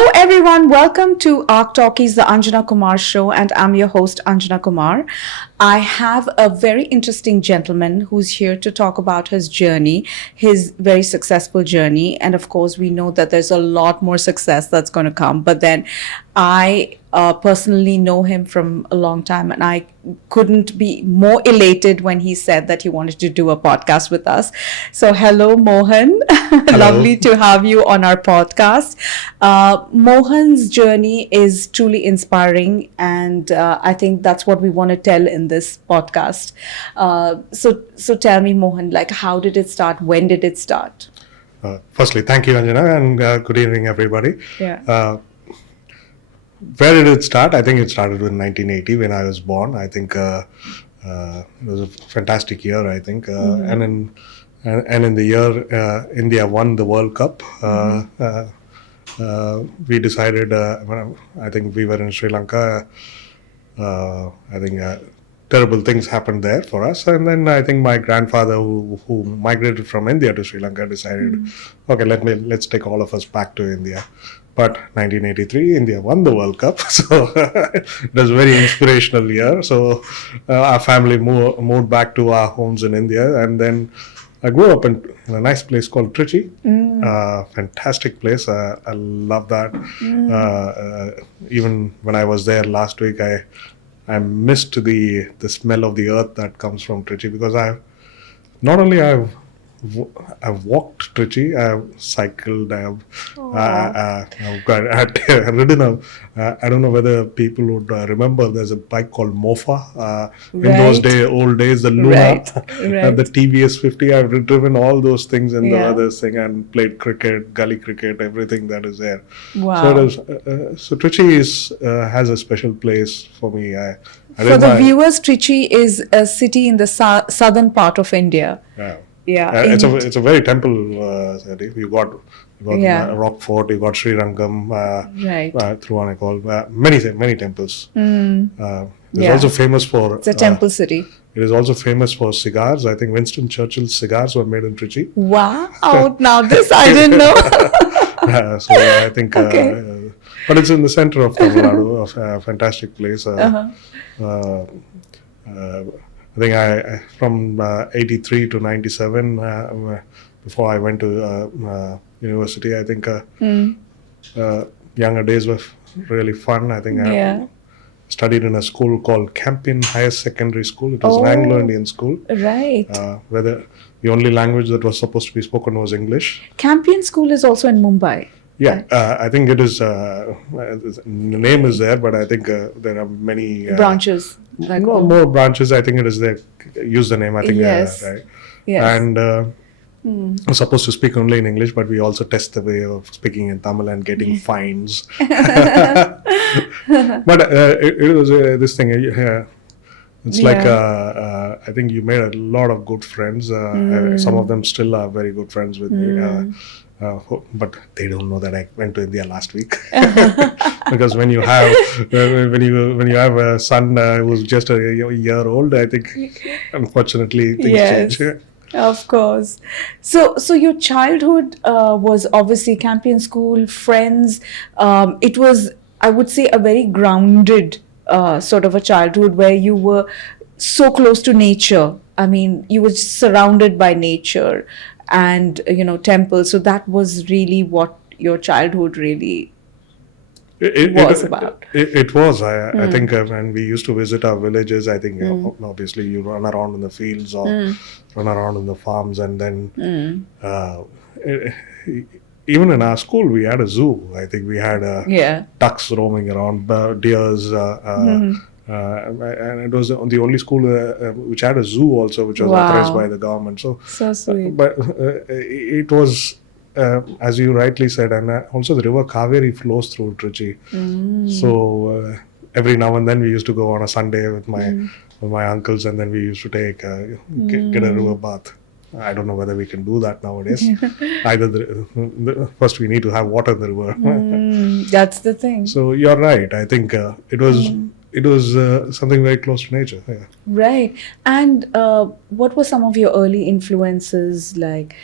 Hello everyone, welcome to ARK Talkies, the Anjana Kumar Show, and I'm your host Anjana Kumar. I have a very interesting gentleman who's here to talk about his journey, his very successful journey, and of course we know that there's a lot more success that's going to come, but then I personally know him from a long time, and I couldn't be more elated when he said that he wanted to do a podcast with us. So hello Mohan. Hello. Lovely to have you on our podcast. Mohan's journey is truly inspiring, and I think that's what we want to tell in this podcast. So tell me, Mohan, like, how did it start? When did it start? Firstly, thank you, Anjana, and good evening, everybody. Yeah. Where did it start? I think it started in 1980 when I was born. I think it was a fantastic year, I think. And in the year India won the World Cup, we decided, I think we were in Sri Lanka, I think terrible things happened there for us. And then I think my grandfather who migrated from India to Sri Lanka decided, okay, let's take all of us back to India. But 1983, India won the World Cup, so it was a very inspirational year. So our family moved back to our homes in India, and then I grew up in a nice place called Trichy. Fantastic place. I love that. Even when I was there last week, I missed the smell of the earth that comes from Trichy, because I've walked Trichy, I've cycled, I've ridden I don't know whether people would remember, there's a bike called Mofa. In those old days, the Luna and the TVS 50, I've driven all those things and the other thing, and played cricket, gully cricket, everything that is there. Wow. So Trichy has a special place for me. For the viewers, Trichy is a city in the southern part of India. Yeah, it's a very temple city. You got Rock Fort, you got Sri Rangam, Thiruvannamalai, many temples. It's also famous for. It's a temple city. It is also famous for cigars. I think Winston Churchill's cigars were made in Trichy. Wow! Now this I didn't know. So I think, but it's in the center of Tamil Nadu, a fantastic place. I think from 83 to 97, before I went to university, I think younger days were really fun. I think I studied in a school called Campion Higher Secondary School. It was an Anglo-Indian school. Right. Where the only language that was supposed to be spoken was English. Campion School is also in Mumbai. Yeah, I think it is. The name is there, but I think there are many branches. More branches. I think it is there. Use the name. I think right. Yes. And we're supposed to speak only in English, but we also test the way of speaking in Tamil and getting fines. But it was this thing. It's like I think you made a lot of good friends. Some of them still are very good friends with me. But they don't know that I went to India last week. Because when you have a son who's just a year old, I think unfortunately things change. Of course. So your childhood was obviously Campion School, friends. It was, I would say, a very grounded sort of a childhood where you were so close to nature. I mean, you were surrounded by nature and temples. So that was really what your childhood really was about. It was. I think when we used to visit our villages, I think obviously you run around in the fields or run around in the farms, and then even in our school we had a zoo. I think we had ducks roaming around, deers. And it was the only school which had a zoo also, which was authorized by the government. So sweet. But it was, as you rightly said, and also the river Kaveri flows through Trichy. So every now and then we used to go on a Sunday with my uncles, and then we used to take get a river bath. I don't know whether we can do that nowadays. Either first we need to have water in the river. That's the thing. So you're right. I think it was. It was something very close to nature. Yeah. Right. And what were some of your early influences? Like,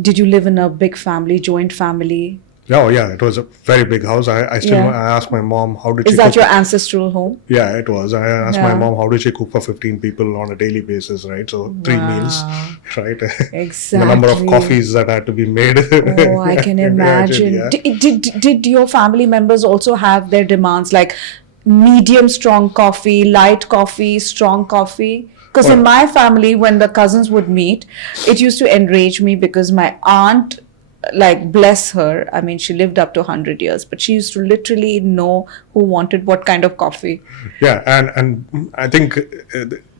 did you live in a big family, joint family? Oh yeah, it was a very big house. I still Yeah. I asked my mom how did Is she that cook. your ancestral home? Yeah, it was. I asked my Yeah. mom how did she cook for 15 people on a daily basis, right? So 3 meals, Wow. right? The number of Exactly. coffees that had to be made. Oh, I can imagine. Yeah. Did your family members also have their demands like medium strong coffee, light coffee, strong coffee? Because in Well, my family, when the cousins would meet, it used to enrage me because my aunt, like, bless her, I mean, she lived up to 100 years, but she used to literally know who wanted what kind of coffee. yeah, and I think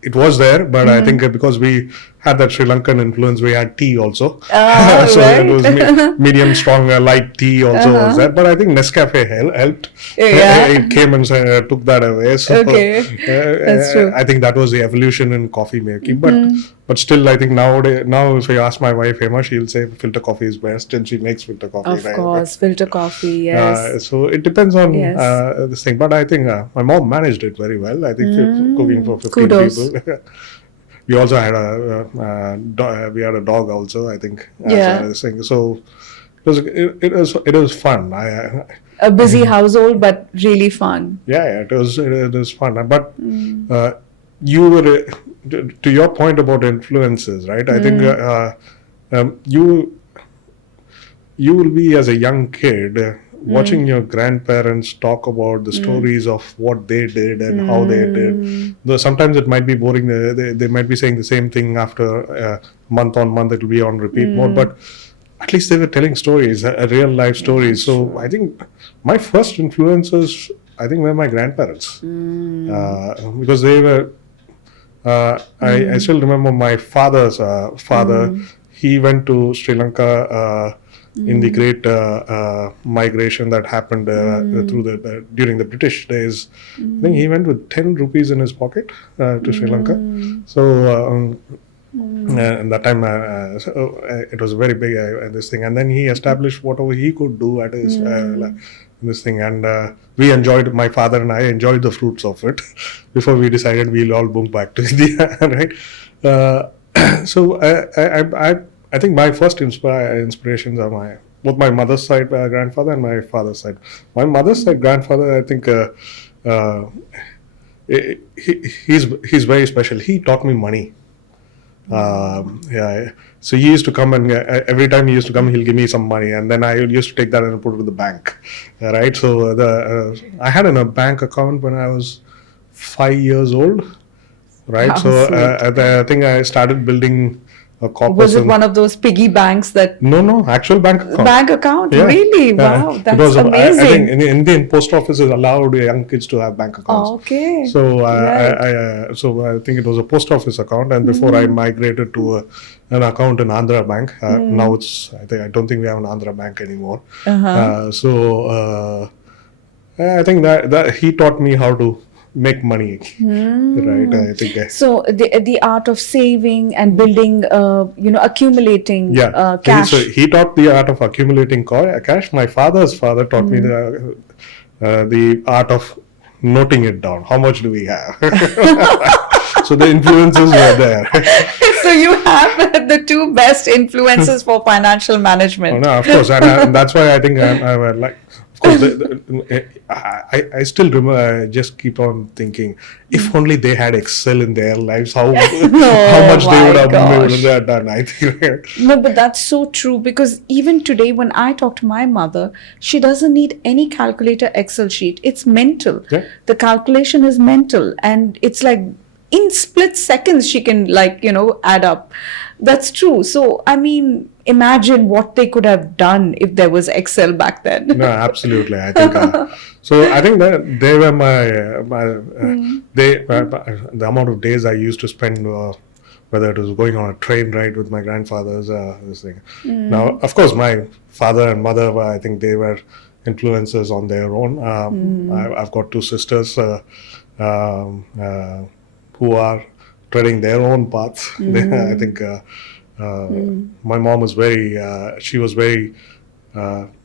it was there, but I think because we had that Sri Lankan influence, we had tea also. Ah, So it was right. medium strong, light tea also was there. But I think Nescafe helped. Yeah. It came and took that away. So Okay. That's true. I think that was the evolution in coffee making. But still, I think nowadays, now if I ask my wife Emma, she'll say filter coffee is best, and she makes filter coffee. Of right? course, filter coffee, yes. So it depends on Yes. this thing, but I think my mom managed it very well. I think cooking for 15 Kudos. people. We also had we had a dog also. I think. Yeah. This thing. So it was fun. A busy household, but really fun. Yeah, it was fun. But you were to your point about influences, right? I think you will be as a young kid watching your grandparents talk about the stories of what they did and how they did. Though sometimes it might be boring. They might be saying the same thing after month on month. It will be on repeat mode, but at least they were telling stories, real life stories. So I think my first influences, I think, were my grandparents, because they were. I still remember my father's father. He went to Sri Lanka in the great migration that happened through during the British days. I think he went with 10 rupees in his pocket to Sri Lanka. So and that time it was a very big this thing, and then he established whatever he could do at his this thing, and we enjoyed, my father and I enjoyed the fruits of it before we decided we'll all move back to India. Right. So I think my first inspirations are both my mother's side grandfather and my father's side. My mother's side grandfather, I think he's very special. He taught me money. Yeah. So he used to come, and every time he used to come, he'll give me some money, and then I used to take that and put it to the bank. Right. So I had a bank account when I was 5 years old. Right. How So sweet. I think I started building a corpus. Was it one of those piggy banks that No, actual bank account. bank account? Yeah. Really? Wow, It that's was I amazing. think in Indian post office is allowed young kids to have bank accounts. Okay. So Right. so I think it was a post office account, and before I migrated to an account in Andhra Bank. Now I don't think we have an Andhra Bank anymore. So I think that he taught me how to make money. Right. I think. So the art of saving and building, accumulating Yeah. cash. So he taught the art of accumulating cash. My father's father taught me the art of noting it down. How much do we have? So the influences were there. So you have the two best influences for financial management. Oh, no, of course, and that's why I think I'm like. Of course, I still remember. I just keep on thinking, if only they had Excel in their lives, how much they would have done. I think. No, but that's so true, because even today, when I talk to my mother, she doesn't need any calculator Excel sheet. It's mental. Yeah. The calculation is mental, and it's like in split seconds she can add up. That's true. So I mean, imagine what they could have done if there was Excel back then. No, absolutely. I think so. I think that they were the amount of days I used to spend, whether it was going on a train ride with my grandfathers, this thing. Now, of course, my father and mother, I think they were influences on their own. I've got two sisters who are treading their own paths. I think my mom was she was very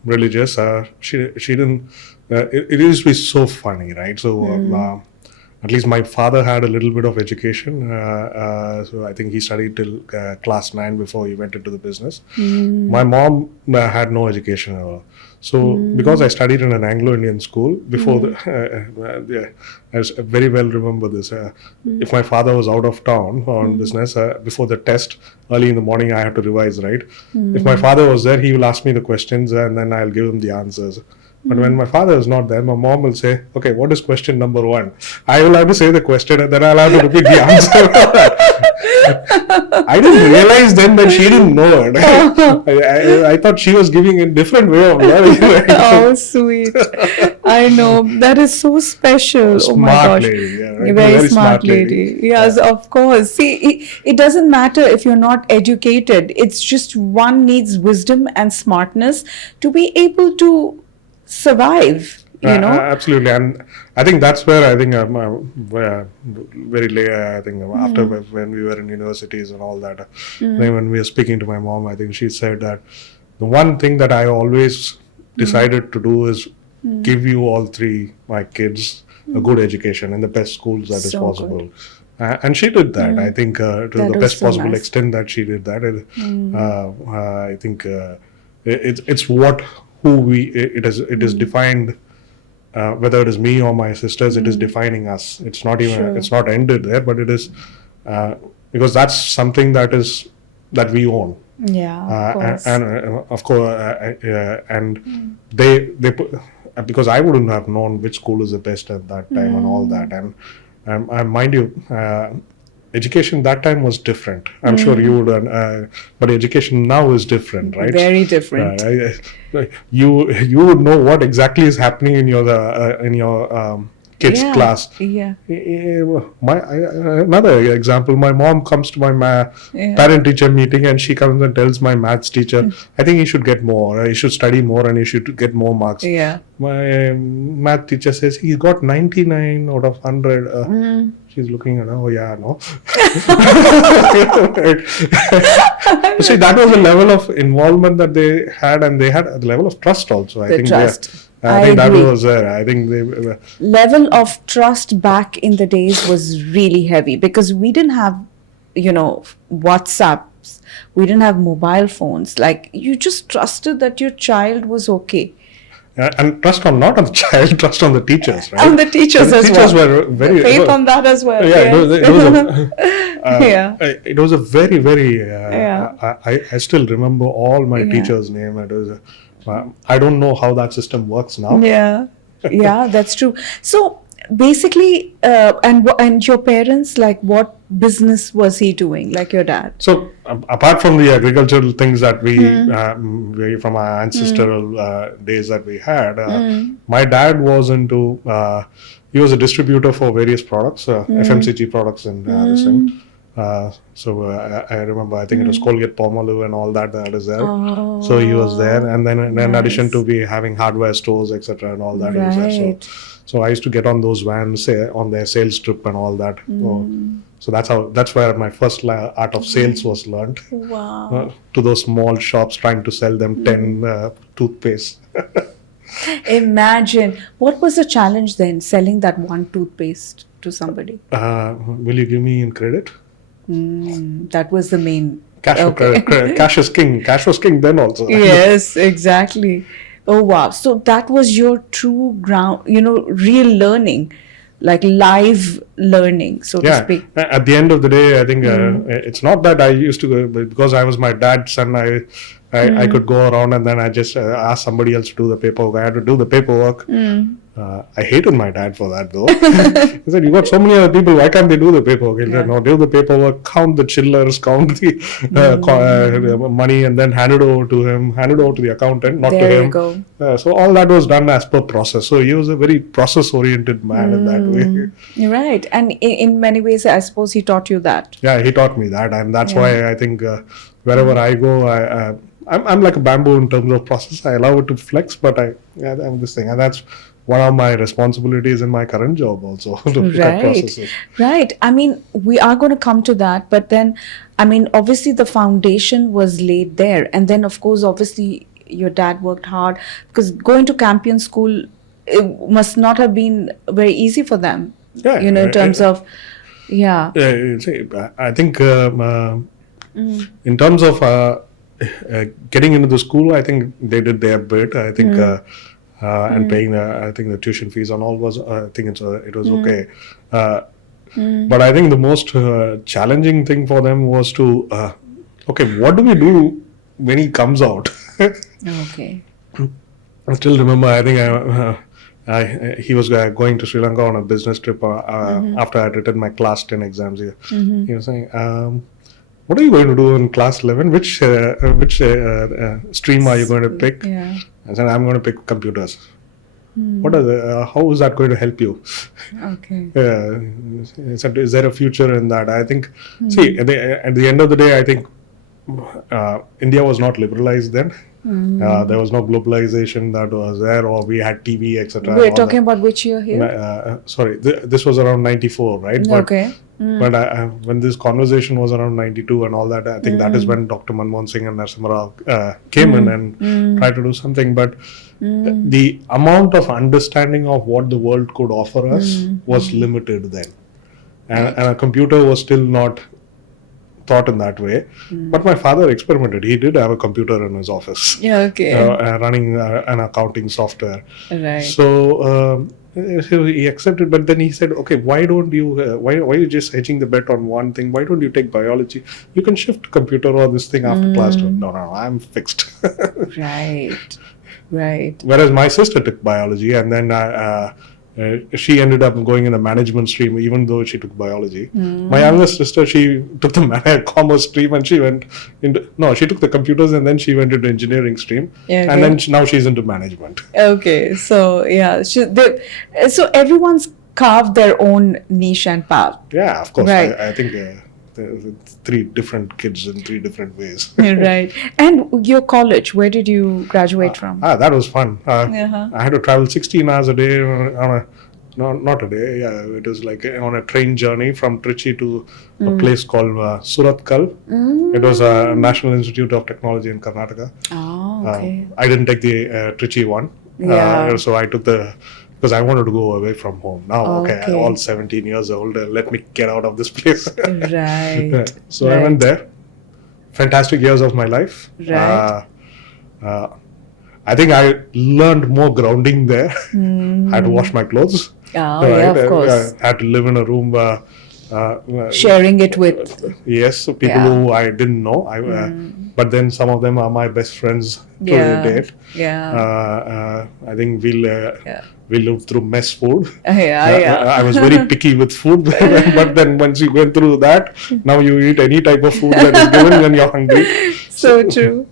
religious. She didn't. It used to be so funny, right? So at least my father had a little bit of education. So I think he studied till class 9 before he went into the business. My mom had no education at all. So because I studied in an Anglo-Indian school before, I very well remember this. If my father was out of town on business, before the test, early in the morning, I had to revise, right? If my father was there, he will ask me the questions and then I'll give him the answers. But when my father is not there, my mom will say, okay, what is question number 1? I will have to say the question and then I'll have to repeat the answer. I didn't realize then that she didn't know it. I thought she was giving a different way of learning. Oh, sweet. I know. That is so special. Smart oh my gosh. lady. Yeah, right? Very smart lady. Yes, of course. See, it doesn't matter if you're not educated. It's just one needs wisdom and smartness to be able to survive, you know. Absolutely, and I think that's where I think very late. I think after when we were in universities and all that, then when we were speaking to my mom, I think she said that the one thing that I always decided to do is give you all 3 my kids a good education in the best schools that is So possible. And she did that. I think to That the was best so possible nice. extent that she did that. I think it's what who we it is defined. Whether it is me or my sisters, it is defining us. It's not even Sure. it's not ended there, but it is because that's something that we own. Yeah, of course. And of course, and they put, because I wouldn't have known which school is the best at that time and all that, and mind you, education that time was different. I'm sure you would, but education now is different, right? Very different. You would know what exactly is happening in your kids' Yeah, class. yeah. Another example, my mom comes to my parent-teacher meeting and she comes and tells my maths teacher, I think he should get more, he should study more and he should get more marks. Yeah. My math teacher says he got 99 out of 100. She's looking at her, oh yeah, no. See, that was the level of involvement that they had, and they had a level of trust also. I The think trust. I I think that agree. was there. I think they Level of trust back in the days was really heavy because we didn't have, you know, WhatsApps. We didn't have mobile phones. Like, you just trusted that your child was okay. and trust on not on the child, trust on the teachers, right? On the teachers the as teachers well. were very Faith on that as well. Yeah, Yeah. it was a very, very. Yeah. I still remember all my Yeah. teachers' name. It was. I don't know how that system works now. Yeah, yeah, that's true. So basically, and your parents, like, what business was he doing, like your dad? So apart from the agricultural things that we from our ancestral days that we had, my dad was into. He was a distributor for various products, FMCG products, and this thing. So I remember, I think it was Colgate Palmolive and all that is there. Oh, So he was there, and then in addition nice. to be having hardware stores, etc., and all that, he was there. Right. So I used to get on those vans, say, on their sales trip and all that. So that's where my first art of sales was learned. Wow. To those small shops trying to sell them 10 toothpaste. Imagine, what was the challenge then, selling that one toothpaste to somebody? Will you give me in credit? That was the main. Cash, Okay. cash is king. Cash was king then also. Yes, exactly. Oh, wow. So that was your true ground, real learning, like live learning, so to speak. At the end of the day, I think it's not that I used to go, but because I was my dad's son, I could go around and then I just ask somebody else to do the paperwork. I had to do the paperwork. I hated my dad for that, though. He said, "You got so many other people. Why can't they do the paperwork?" He said, "No, do the paperwork, count the chillers, count the money, and then hand it over to him, hand it over to the accountant, not to There you him." go. So all that was done as per process. So he was a very process-oriented man in that way. You're right. And in many ways, I suppose he taught you that. Yeah, he taught me that, and that's why I think wherever I go, I'm like a bamboo in terms of process. I allow it to flex, but I'm this thing, and that's one of my responsibilities in my current job also to look at processes. Right. I mean, we are going to come to that, but then, I mean, obviously the foundation was laid there, and then of course, obviously, your dad worked hard because going to Campion school, it must not have been very easy for them. Yeah, in terms of, yeah. See, I think in terms of getting into the school, I think they did their bit. I think and paying I think the tuition fees and all was I think it was okay. But I think the most challenging thing for them was to okay, what do we do when he comes out? Okay. I still remember. I think he was going to Sri Lanka on a business trip after I had written my class 10 exams here. He was saying, "What are you going to do in class 11? Which stream are you going to pick?" Yeah. I said, "I'm going to pick computers." What are how is that going to help you? Okay. He said, "Is there a future in that?" I think. See, at the end of the day, I think India was not liberalized then. There was no globalization that was there, or we had TV, etc. We're talking about which year here? Sorry, this was around 94, right? Okay. But when this conversation was around 92 and all that, I think that is when Dr. Manmohan Singh and Narasimha Rao came in and tried to do something. But the amount of understanding of what the world could offer us was limited then. And a computer was still not thought in that way. But my father experimented. He did have a computer in his office. Yeah, okay. Running an accounting software. Right. So he accepted, but then he said, "Okay, why don't you? Why are you just hedging the bet on one thing? Why don't you take biology? You can shift computer or this thing after class." No, I'm fixed. Right. Right. Whereas my sister took biology, and then she ended up going in a management stream, even though she took biology. My youngest sister, she took the commerce stream, and she went into she took the computers, and then she went into engineering stream, Yeah, and then now she's into management. Okay, so yeah, so everyone's carved their own niche and path. Yeah, of course. Right. I think three different kids in three different ways. Right. And your college, where did you graduate from? That was fun. Uh-huh. I had to travel 16 hours a day on a not a day. Yeah, it was like on a train journey from Trichy to a place called Surathkal. It was a National Institute of Technology in Karnataka. Oh, okay. I didn't take the Trichy one. Yeah. So I took because I wanted to go away from home. Now, okay, Okay. I'm all 17 years old. Let me get out of this place. Right. So I went there. Fantastic years of my life. Right. I think I learned more grounding there. I had to wash my clothes. Oh, yeah, of course. I had to live in a room. Sharing it with. Yes, so people Yeah. who I didn't know. But then some of them are my best friends to date. Yeah. I think we lived through mess food. Yeah. I was very picky with food, but then once you went through that, now you eat any type of food that is given when you're hungry. So true.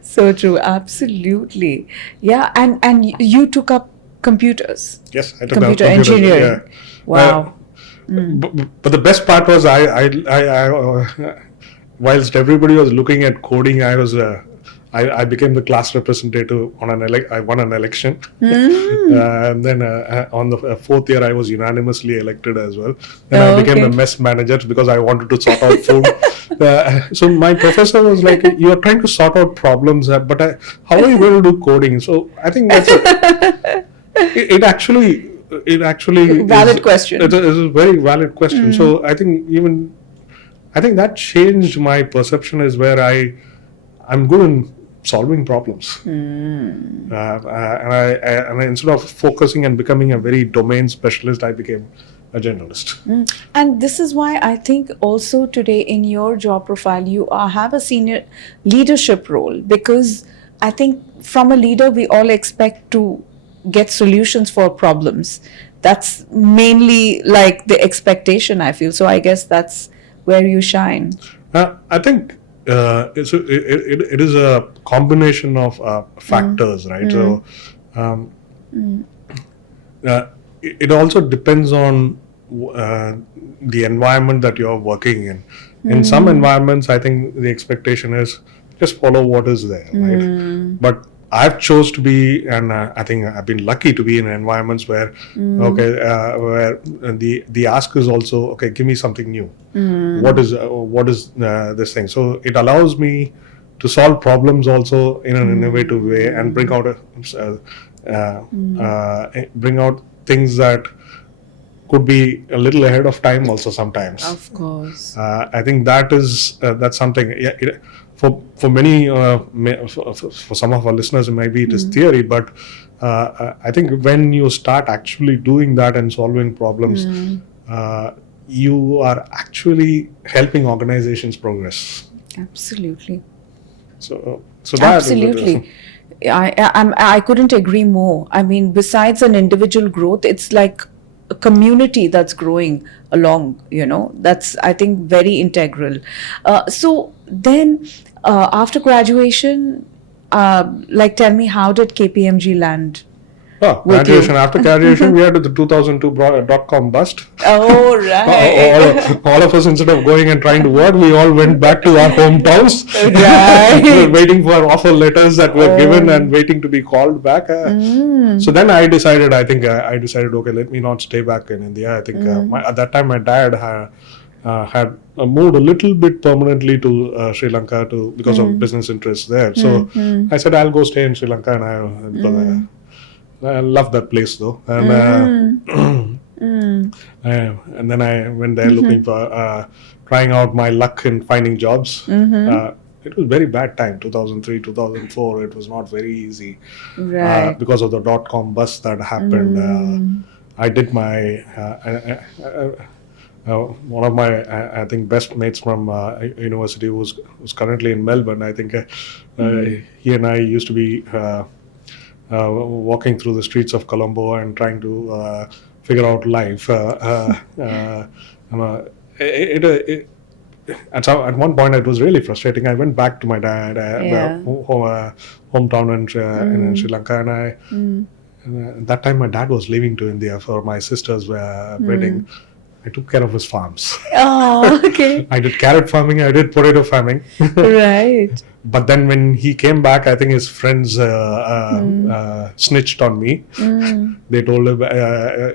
So true. Absolutely. Yeah. And you took up computers. Yes, I took Computer out computers. engineering. Yeah. Wow. But the best part was I whilst everybody was looking at coding, I became the class representative on I won an election, and then on the fourth year I was unanimously elected as well. Then I became the mess manager because I wanted to sort out food. So my professor was like, "You are trying to sort out problems, but how are you going to do coding?" So I think that's it actually Valid question. It's a very valid question. So I think that changed my perception is where I'm good in solving problems. And I instead of focusing and becoming a very domain specialist, I became a generalist. And this is why I think also today in your job profile, you have a senior leadership role, because I think from a leader, we all expect to get solutions for problems. That's mainly like the expectation, I feel. So I guess that's where you shine. I think it is a combination of factors, right? So it also depends on the environment that you're working in. In some environments, I think the expectation is just follow what is there, right? But I've chose to be, and I think I've been lucky to be in environments where, where the ask is also, okay, give me something new. What is this thing? So it allows me to solve problems also in an innovative way and bring out things that could be a little ahead of time also sometimes. Of course. I think that's something. Yeah, for many, for some of our listeners, maybe it is theory, but I think when you start actually doing that and solving problems, you are actually helping organizations progress. Absolutely. So that Absolutely. I couldn't agree more. I mean, besides an individual growth, it's like a community that's growing along, that's, I think, very integral. So then, after graduation, tell me, how did KPMG land? Graduation. After graduation, we had the 2002 .com bust. Oh, right. all of us, instead of going and trying to work, we all went back to our hometowns. Right. Waiting for offer letters that were given and waiting to be called back. So then I decided, okay, let me not stay back in India. I think at that time my dad had moved a little bit permanently to Sri Lanka because of business interests there. So I said, I'll go stay in Sri Lanka, and I love that place though, and and then I went there looking for trying out my luck in finding jobs. It was very bad time, 2003, 2004. It was not very easy, Right. because of the .com bust that happened. I did my one of my I think best mates from university was currently in Melbourne. I think he and I used to be walking through the streets of Colombo and trying to figure out life. At one point, it was really frustrating. I went back to my dad hometown in Sri Lanka, and at that time my dad was leaving to India for my sister's wedding. I took care of his farms. Oh, okay. I did carrot farming, I did potato farming. Right. But then when he came back, I think his friends snitched on me. They told him,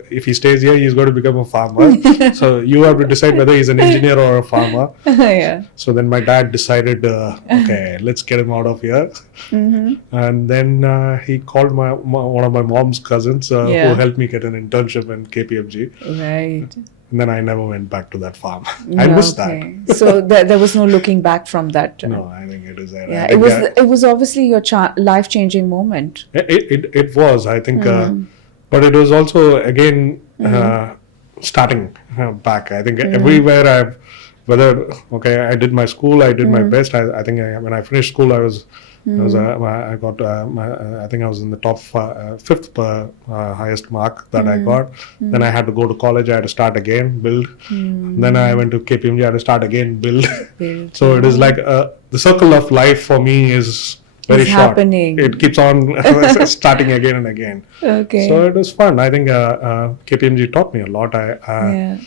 if he stays here, he's going to become a farmer. So you have to decide whether he's an engineer or a farmer. Yeah. So then my dad decided, okay, let's get him out of here. And then he called one of my mom's cousins who helped me get an internship in KPMG. Right. And then I never went back to that farm. I missed that. So there was no looking back from that. No, I think it is there. Yeah, it was obviously your life-changing moment. It was, I think, but it was also again starting back. I think everywhere I did my school, I did my best. I think when I finished school, I was in the top fifth highest mark that I got. Then I had to go to college. I had to start again, build. Then I went to KPMG. I had to start again, build. So it is like the circle of life for me is very short. Happening. It keeps on starting again and again. Okay. So it was fun. I think KPMG taught me a lot. I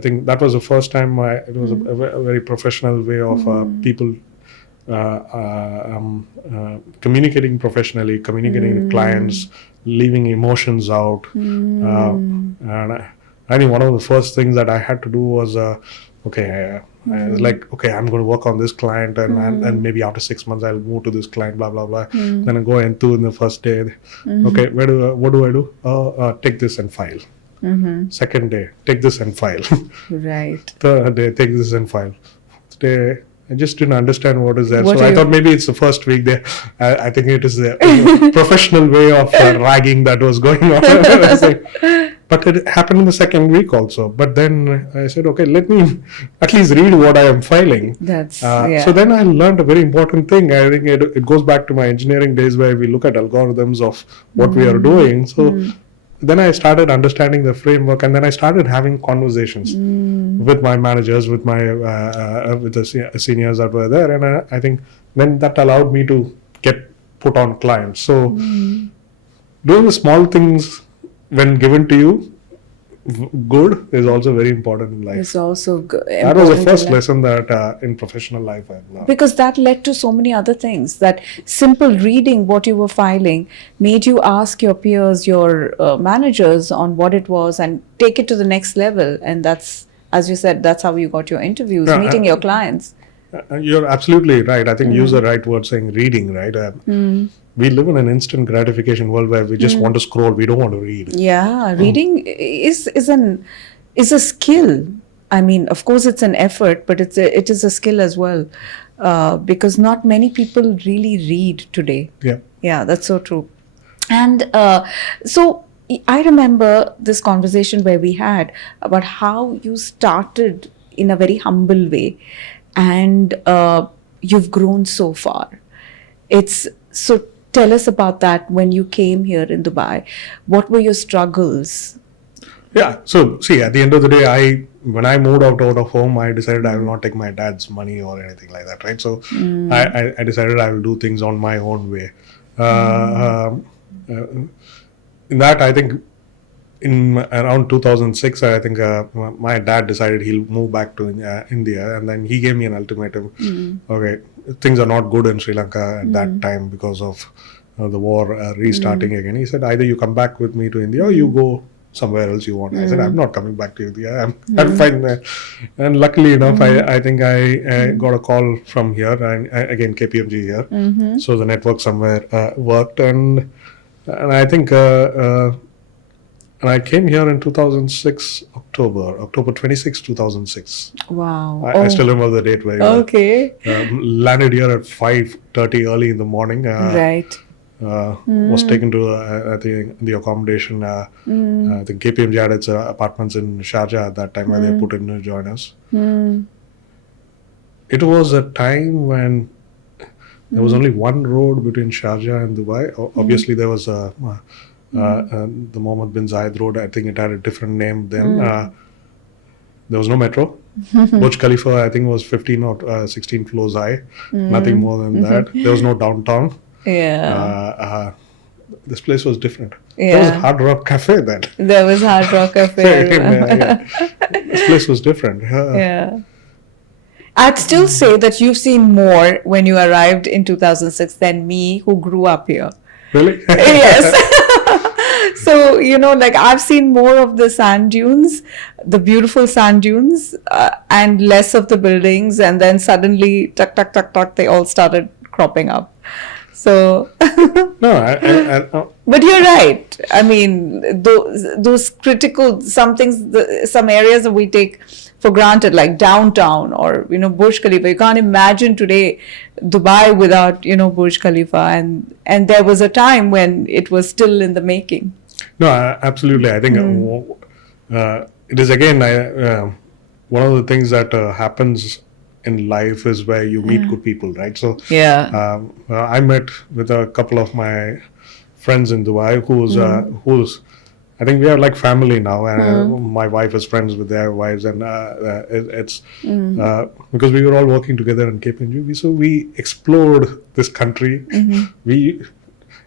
think that was the first time it was a very professional way of people communicating professionally, communicating with clients, leaving emotions out. And I think one of the first things that I had to do was, I was like, okay, I'm going to work on this client, and maybe after 6 months I'll move to this client, blah blah blah. Then I go into in the first day. Okay, what do I do? Take this and file. Second day, take this and file. Right. Third day, take this and file. Today, I just didn't understand what is there. So I thought maybe it's the first week there. I think it is the professional way of ragging that was going on. But it happened in the second week also. But then I said, okay, let me at least read what I am filing. So then I learned a very important thing. I think it goes back to my engineering days where we look at algorithms of what we are doing. So then I started understanding the framework, and then I started having conversations with my managers, with the seniors that were there, and I think then that allowed me to get put on clients. So doing the small things when given to you, good, is also very important in life. It's also good. That was the first lesson that in professional life I learned. Because that led to so many other things. That simple reading what you were filing made you ask your peers, your managers on what it was, and take it to the next level. And that's, as you said, that's how you got your interviews, meeting your clients. You're absolutely right. I think use the right word saying reading, right? We live in an instant gratification world where we just want to scroll. We don't want to read. Yeah, reading is a skill. I mean, of course, it's an effort, but it is a skill as well, because not many people really read today. Yeah. Yeah, that's so true. And so I remember this conversation where we had about how you started in a very humble way, and you've grown so far. It's so. Tell us about that when you came here in Dubai. What were your struggles? Yeah. So see, at the end of the day, when I moved out of home, I decided I will not take my dad's money or anything like that, right? So I decided I will do things on my own way. In that, I think in around 2006, I think my dad decided he'll move back to India, and then he gave me an ultimatum. Okay, things are not good in Sri Lanka at that time because of the war restarting again. He said, either you come back with me to India or you go somewhere else you want. I said, I'm not coming back to India. I'm fine there. And luckily enough, I think I got a call from here, and again KPMG here. So the network somewhere worked, and I think. And I came here in 2006, October 26, 2006. Wow. I still remember the date very well. Okay. Landed here at 5:30 early in the morning. Right. Was taken to the accommodation. I think KPMG had its apartments in Sharjah at that time where they put in to join us. It was a time when there was only one road between Sharjah and Dubai. Obviously, there was the Mohammed bin Zayed Road. I think it had a different name then. There was no metro. Burj Khalifa, I think, was 15 or 16 floors high. Nothing more than that. There was no downtown. Yeah. This place was different. Yeah. There was Hard Rock Cafe then. There was Hard Rock Cafe. This place was different. Yeah. I'd still say that you've seen more when you arrived in 2006 than me, who grew up here. Really? Yes. So, like I've seen more of the sand dunes, the beautiful sand dunes, and less of the buildings. And then suddenly, tuck, tuck, tuck, tuck, they all started cropping up. So, No, but you're right. I mean, those critical, some things, some areas that we take for granted, like downtown or, Burj Khalifa. You can't imagine today Dubai without, Burj Khalifa. And there was a time when it was still in the making. No, absolutely. I think it is again one of the things that happens in life is where you meet good people, right? So Yeah. I met with a couple of my friends in Dubai who's I think we are like family now, and my wife is friends with their wives, and it's because we were all working together in KPMG. So we explored this country. We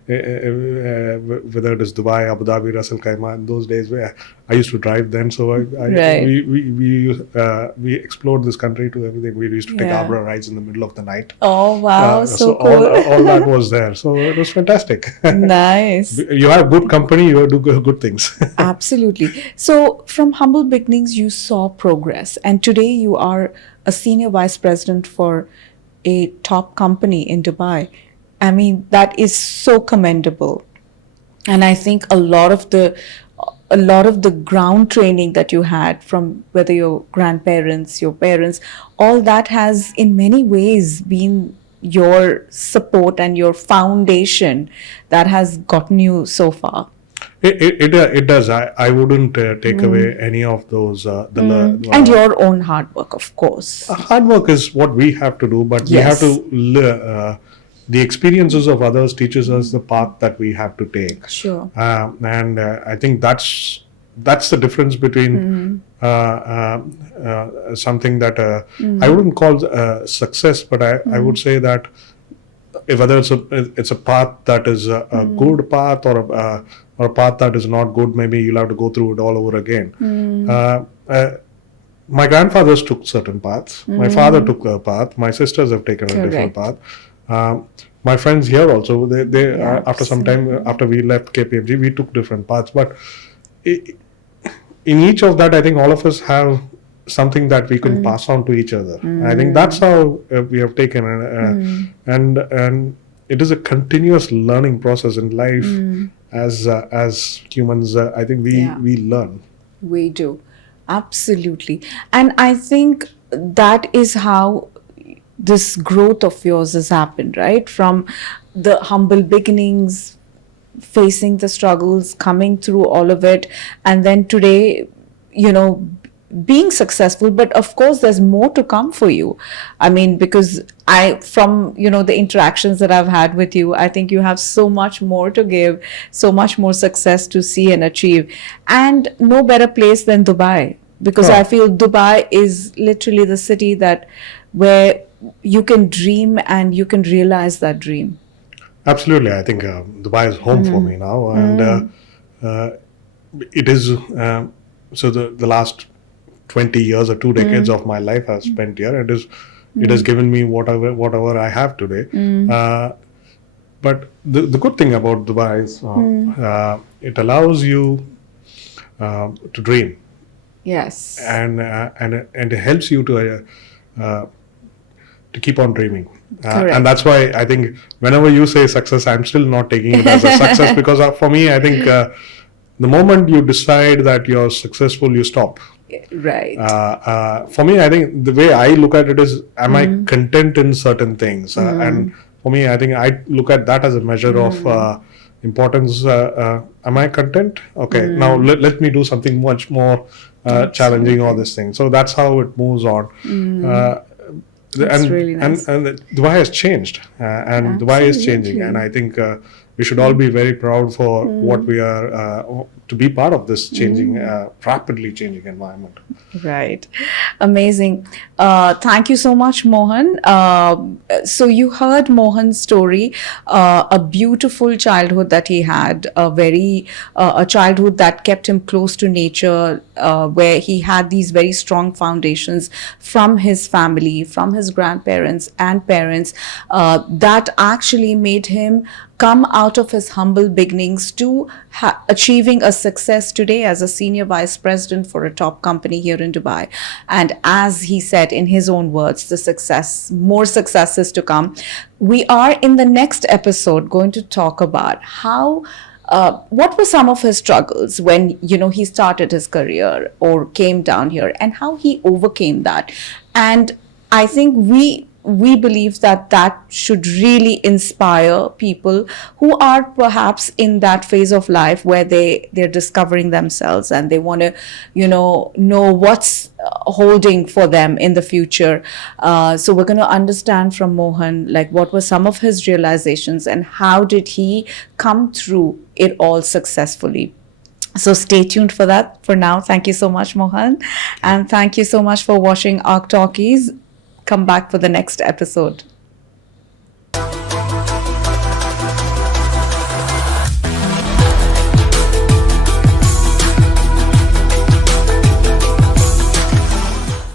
whether it is Dubai, Abu Dhabi, Ras Al Khaimah, in those days where I used to drive then, so Right. we explored this country to everything. We used to take Yeah. Abra rides in the middle of the night. Oh, wow. So all, cool. all that was there. So it was fantastic. Nice. You have good company, you do good things. Absolutely. So, from humble beginnings, you saw progress, and today you are a senior vice president for a top company in Dubai. I mean, that is so commendable, and I think a lot of the ground training that you had from whether your grandparents, your parents, all that has in many ways been your support and your foundation that has gotten you so far. It does. I wouldn't take away any of those. And your own hard work, of course. Hard work is what we have to do, but we have to. The experiences of others teaches us the path that we have to take. Sure. And I think that's the difference between something that I wouldn't call success, but I would say that whether it's a path that is a good path or a path that is not good, maybe you'll have to go through it all over again. My grandfathers took certain paths. My father took a path. My sisters have taken a different path. My friends here also, they after some time, after we left KPMG, we took different paths. But in each of that, I think all of us have something that we can pass on to each other. I think that's how we have taken and it is a continuous learning process in life. As humans, I think we learn. We do. Absolutely. And I think that is how this growth of yours has happened, right? From the humble beginnings, facing the struggles, coming through all of it, and then today, being successful. But of course, there's more to come for you. I mean, because from the interactions that I've had with you, I think you have so much more to give, so much more success to see and achieve, and no better place than Dubai, because I feel Dubai is literally the city where you can dream and you can realize that dream. Absolutely, I think Dubai is home for me now, and it is. So the last 20 years or 2 decades of my life I've spent here. It has given me whatever I have today. But the good thing about Dubai is it allows you to dream. Yes. And it helps you to keep on dreaming. And that's why I think whenever you say success, I'm still not taking it as a success, because for me, I think the moment you decide that you're successful, you stop. Right. For me, I think the way I look at it is, am I content in certain things? And for me, I think I look at that as a measure of importance. Am I content? Okay, now let me do something much more challenging, all this thing. So that's how it moves on. That's really nice. And Dubai has changed, and Dubai is changing, and I think we should all be very proud for what we are to be part of this changing, rapidly changing environment. Right. Amazing. Thank you so much, Mohan. So you heard Mohan's story, a beautiful childhood that he had, a childhood that kept him close to nature, where he had these very strong foundations from his family, from his grandparents and parents, that actually made him come out of his humble beginnings to achieving a success today as a senior vice president for a top company here in Dubai. And as he said in his own words, more successes to come. We are in the next episode going to talk about what were some of his struggles when he started his career or came down here, and how he overcame that. And I think we believe that should really inspire people who are perhaps in that phase of life where they're discovering themselves and they want to know what's holding for them in the future. So we're going to understand from Mohan, like, what were some of his realizations and how did he come through it all successfully. So stay tuned for that. For now, thank you so much, Mohan, and thank you so much for watching ARK Talkies. Come back for the next episode.